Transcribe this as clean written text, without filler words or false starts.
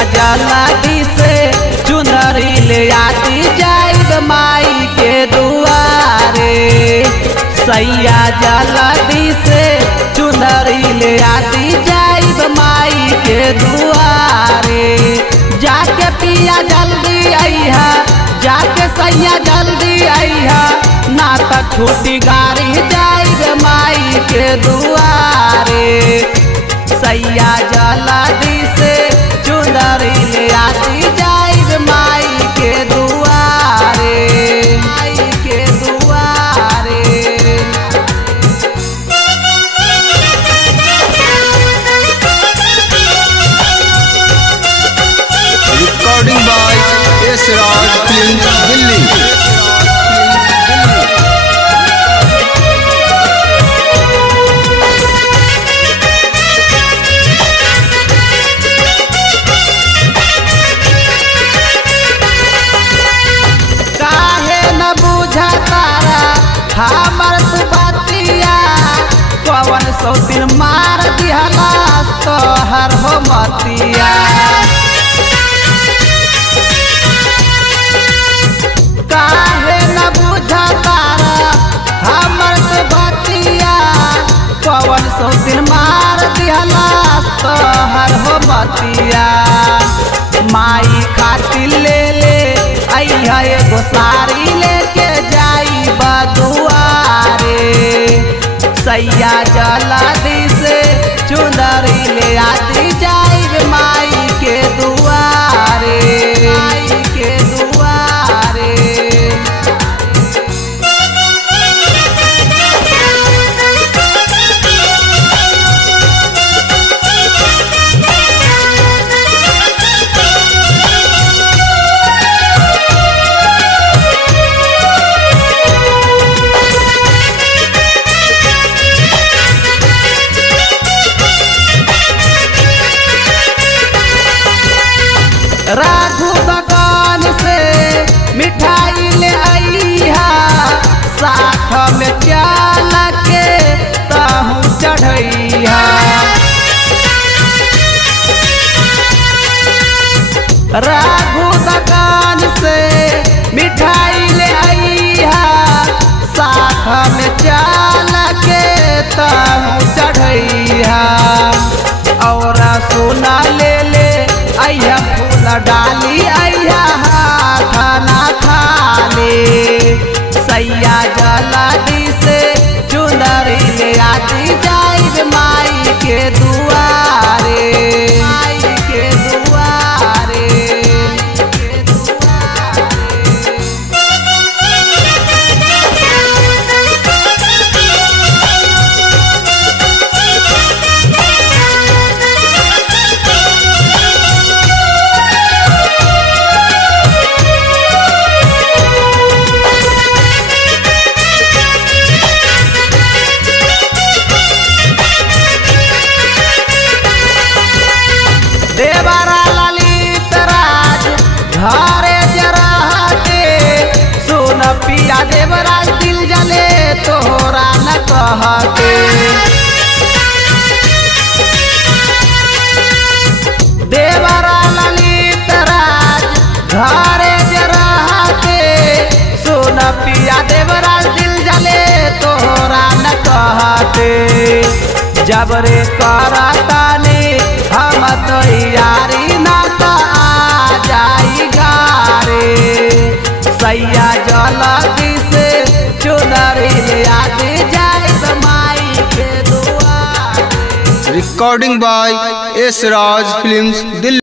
सैया जल्दी से चुनरी ले आती जाइब माई के दुआरे। सैया जल्दी से चुनरी ले आती जाइब माई के दुआरे। जाके पिया जल्दी अइहा, जाके सैया जल्दी अइहा, ना त छूटी गाड़ी जाइब माई के दुआरे। सैया जल्दी से चुनरी ले आती जाइब माई के दुआरे, माई के दुआरे। Recording by S Raj film Delhi. हमर सुबतिया कवन सौ दिन मार दिहला तोहर हो मतिया। काहे न बुझा तारा हमर सुबतिया कवन सौ दिन मार दिहला तोहर हो मतिया। माई खातिर ले ले अइहा एगो साड़ी लेके जाई दुआरे। सैया जल्दी से चुनरी ले आती जाइब माई के दुआरे, माई के दुआरे। राघु दुकान से मिठाई ले अइहा, साथ में चाल के तहु चढ़ैहा। राघु दुकान से मिठाई ले अइहा, साथ में चाल के तहु चढ़ैहा। और सोना ले ले अइहा, फूल डाली अइहा, हाथ ना खाली। सैया जल्दी से चुनरी ले आती जाइब माई के दुआरे, माई के दुआरे, के दुआरे। देवरा ललित राज घरे जराते, सुन पिया देवराज दिल जले तोहरा न कहते। देवरा ललित राज घरे जराते, सुन पिया देवराज दिल जले तोहरा न कहते। जबरे करतानी हम तो यारी ना तो आ जाई गारे। सैया जल्दी से चुनरी ले आती जाइब माई के दुआरे। Recording by S Raj film Delhi.